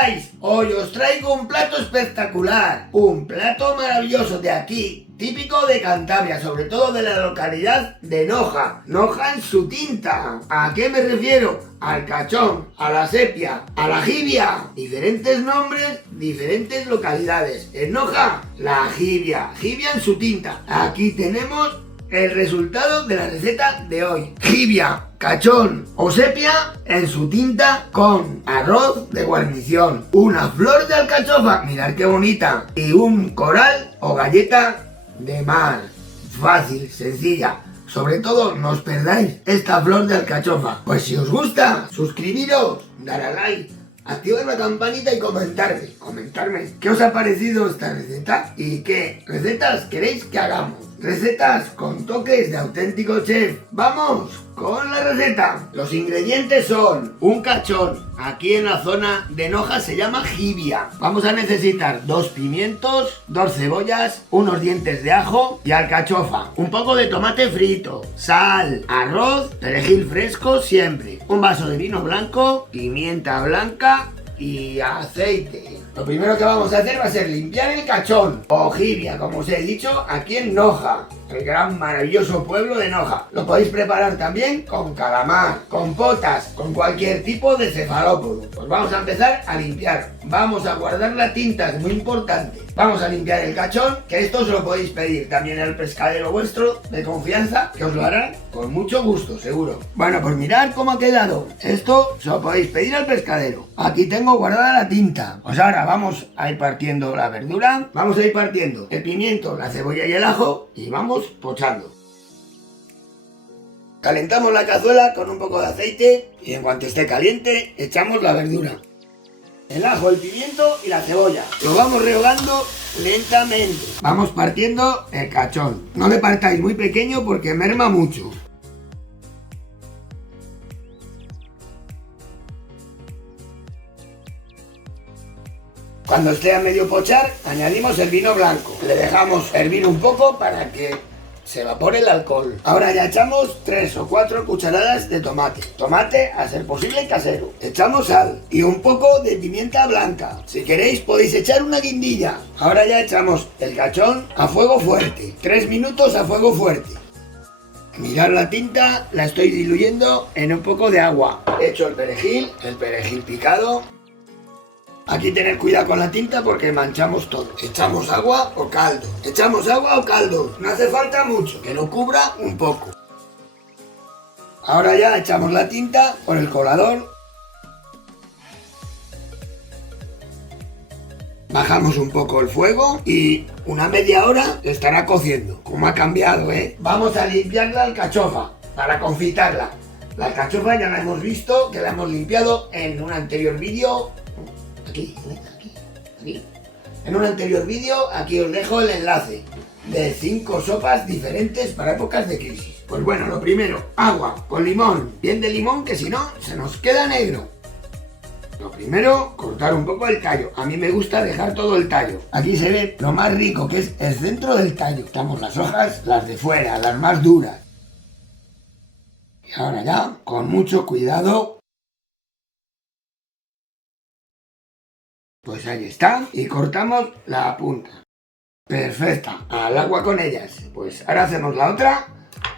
preocupáis, hoy os traigo un plato espectacular, un plato maravilloso de aquí, típico de Cantabria, sobre todo de la localidad de Noja. Noja en su tinta. ¿A qué me refiero? Al cachón, a la sepia, a la jibia. Diferentes nombres, diferentes localidades. En Noja, la jibia, jibia en su tinta. Aquí tenemos el resultado de la receta de hoy. Jibia, cachón o sepia en su tinta con arroz de guarnición, una flor de alcachofa, mirad qué bonita, y un coral o galleta de mar. Fácil, sencilla. Sobre todo no os perdáis esta flor de alcachofa. Pues si os gusta, suscribiros, dar a like, activar la campanita y comentarme qué os ha parecido esta receta y qué recetas queréis que hagamos. Recetas con toques de auténtico chef. ¡Vamos con la receta! Los ingredientes son un cachón, aquí en la zona de Noja se llama jibia. Vamos a necesitar 2 pimientos, 2 cebollas, unos dientes de ajo y alcachofa, un poco de tomate frito, sal, arroz, perejil fresco siempre, un vaso de vino blanco, pimienta blanca y aceite. Lo primero que vamos a hacer va a ser limpiar el cachón o jibia, como os he dicho, aquí en Noja, el gran maravilloso pueblo de Noja. Lo podéis preparar también con calamar, con potas, con cualquier tipo de cefalópodo. Pues vamos a empezar a limpiar. Vamos a guardar la tinta, es muy importante. Vamos a limpiar el cachón, que esto se lo podéis pedir también al pescadero vuestro de confianza, que os lo harán con mucho gusto, seguro. Bueno, pues mirad cómo ha quedado. Esto se lo podéis pedir al pescadero. Aquí tengo guardada la tinta. Pues ahora vamos a ir partiendo la verdura. Vamos a ir partiendo el pimiento, la cebolla y el ajo y vamos pochando. Calentamos la cazuela con un poco de aceite y en cuanto esté caliente echamos la verdura. El ajo, el pimiento y la cebolla. Lo vamos rehogando lentamente. Vamos partiendo el cachón. No le partáis muy pequeño porque merma mucho. Cuando esté a medio pochar, añadimos el vino blanco. Le dejamos hervir un poco para que se evapore el alcohol. Ahora ya echamos 3 o 4 cucharadas de tomate. Tomate, a ser posible, casero. Echamos sal y un poco de pimienta blanca. Si queréis podéis echar una guindilla. Ahora ya echamos el cachón a fuego fuerte. 3 minutos a fuego fuerte. Mirad la tinta, la estoy diluyendo en un poco de agua. He hecho el perejil picado. Aquí tener cuidado con la tinta porque manchamos todo. Echamos agua o caldo. Echamos agua o caldo. No hace falta mucho, que lo cubra un poco. Ahora ya echamos la tinta por el colador. Bajamos un poco el fuego y una media hora estará cociendo. Como ha cambiado, ¿eh? Vamos a limpiar la alcachofa para confitarla. La alcachofa ya la hemos visto, que la hemos limpiado en un anterior vídeo. Aquí. En un anterior vídeo, aquí os dejo el enlace de 5 sopas diferentes para épocas de crisis. Pues bueno, lo primero, agua con limón, bien de limón que si no se nos queda negro. Lo primero, cortar un poco el tallo. A mí me gusta dejar todo el tallo. Aquí se ve lo más rico que es el centro del tallo. Quitamos las hojas, las de fuera, las más duras. Y ahora ya, con mucho cuidado. Pues ahí está, y cortamos la punta. Perfecta, al agua con ellas. Pues ahora hacemos la otra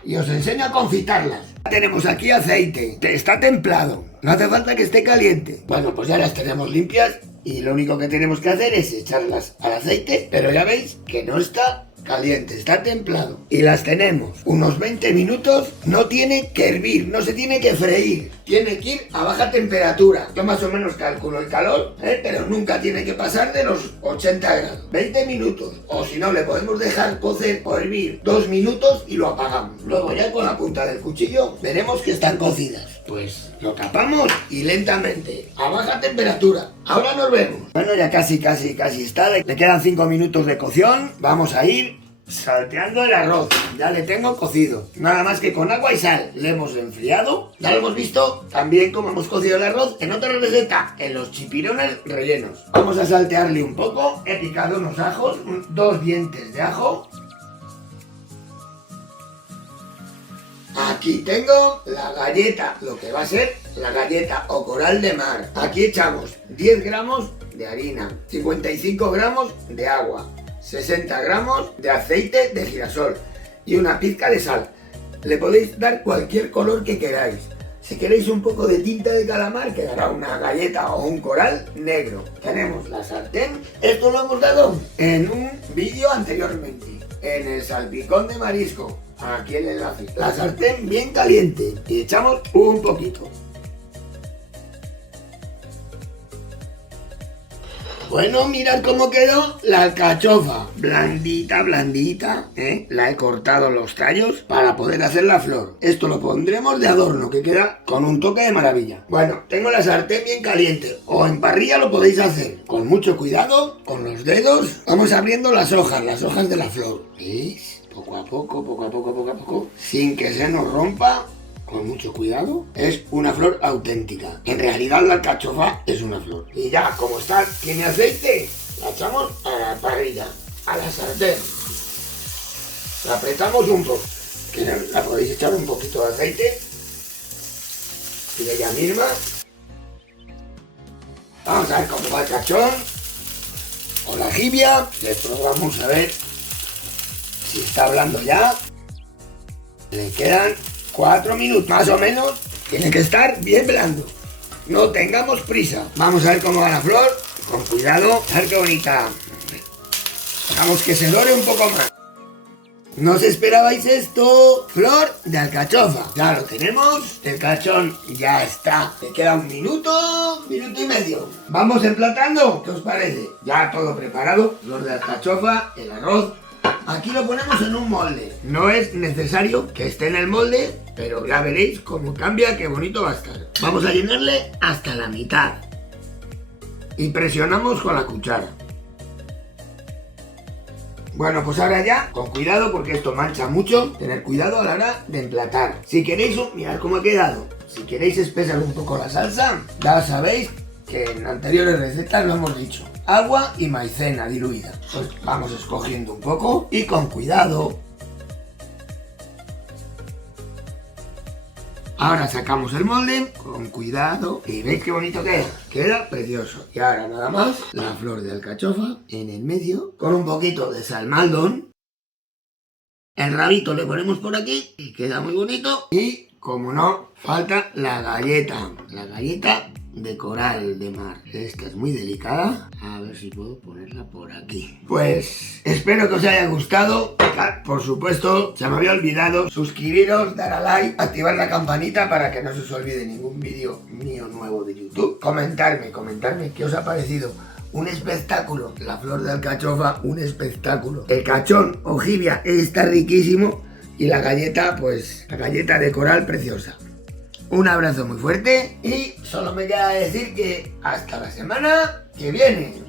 y os enseño a confitarlas. Tenemos aquí aceite, está templado, no hace falta que esté caliente. Bueno, pues ya las tenemos limpias y lo único que tenemos que hacer es echarlas al aceite, pero ya veis que no está caliente, está templado. Y las tenemos unos 20 minutos, no tiene que hervir, no se tiene que freír, tiene que ir a baja temperatura. Yo más o menos calculo el calor, pero nunca tiene que pasar de los 80 grados. 20 minutos, o si no le podemos dejar cocer o hervir 2 minutos y lo apagamos. Luego ya con la punta del cuchillo veremos que están cocidas. Pues lo tapamos y lentamente, a baja temperatura. Ahora nos vemos. Bueno, ya casi está. Le quedan 5 minutos de cocción. Vamos a ir salteando el arroz. Ya le tengo cocido. Nada más que con agua y sal. Le hemos enfriado. Ya lo hemos visto también como hemos cocido el arroz en otra receta, en los chipirones rellenos. Vamos a saltearle un poco. He picado unos ajos, 2 dientes de ajo. Aquí tengo la galleta, lo que va a ser la galleta o coral de mar. Aquí echamos 10 gramos de harina, 55 gramos de agua, 60 gramos de aceite de girasol y una pizca de sal. Le podéis dar cualquier color que queráis. Si queréis un poco de tinta de calamar, quedará una galleta o un coral negro. Tenemos la sartén. Esto lo hemos dado en un vídeo anteriormente, en el salpicón de marisco. Aquí el enlace. La sartén bien caliente y echamos un poquito. Bueno, mirad cómo quedó la alcachofa. Blandita, blandita, ¿eh? La he cortado los tallos para poder hacer la flor. Esto lo pondremos de adorno, que queda con un toque de maravilla. Bueno, tengo la sartén bien caliente. O en parrilla lo podéis hacer. Con mucho cuidado, con los dedos. Vamos abriendo las hojas de la flor. ¿Veis? Poco a poco, poco a poco, poco a poco. Sin que se nos rompa. Con mucho cuidado, es una flor auténtica. En realidad la alcachofa es una flor. Y ya, como está, tiene aceite, la echamos a la parrilla, a la sartén. La apretamos un poco, que la podéis echar un poquito de aceite. Y ella misma. Vamos a ver cómo va el cachón. O la jibia. Le probamos a ver si está hablando ya. Le quedan 4 minutos, más o menos. Tiene que estar bien blando. No tengamos prisa. Vamos a ver cómo va la flor. Con cuidado. A ver qué bonita. Dejamos que se dore un poco más. ¿No os esperabais esto? Flor de alcachofa. Ya lo tenemos. El cachón ya está. Le queda un minuto, minuto y medio. Vamos emplatando. ¿Qué os parece? Ya todo preparado. Flor de alcachofa, el arroz. Aquí lo ponemos en un molde. No es necesario que esté en el molde, pero ya veréis cómo cambia, qué bonito va a estar. Vamos a llenarle hasta la mitad. Y presionamos con la cuchara. Bueno, pues ahora ya, con cuidado porque esto mancha mucho. Tener cuidado a la hora de emplatar. Si queréis, mirad cómo ha quedado. Si queréis espesar un poco la salsa, ya sabéis que en anteriores recetas lo hemos dicho. Agua y maicena diluida. Pues vamos escogiendo un poco y con cuidado. Ahora sacamos el molde con cuidado y veis qué bonito queda. Queda precioso. Y ahora nada más la flor de alcachofa en el medio con un poquito de salmaldón. El rabito le ponemos por aquí y queda muy bonito. Y como no, falta la galleta. La galleta de coral de mar. Esta es muy delicada. A ver si puedo ponerla por aquí. Pues espero que os haya gustado. Por supuesto, se me había olvidado suscribiros, dar a like, activar la campanita para que no se os olvide ningún vídeo mío nuevo de YouTube. Comentarme qué os ha parecido. Un espectáculo. La flor de alcachofa, un espectáculo. El cachón o jibia está riquísimo. Y la galleta, pues, la galleta de coral preciosa. Un abrazo muy fuerte y solo me queda decir que hasta la semana que viene.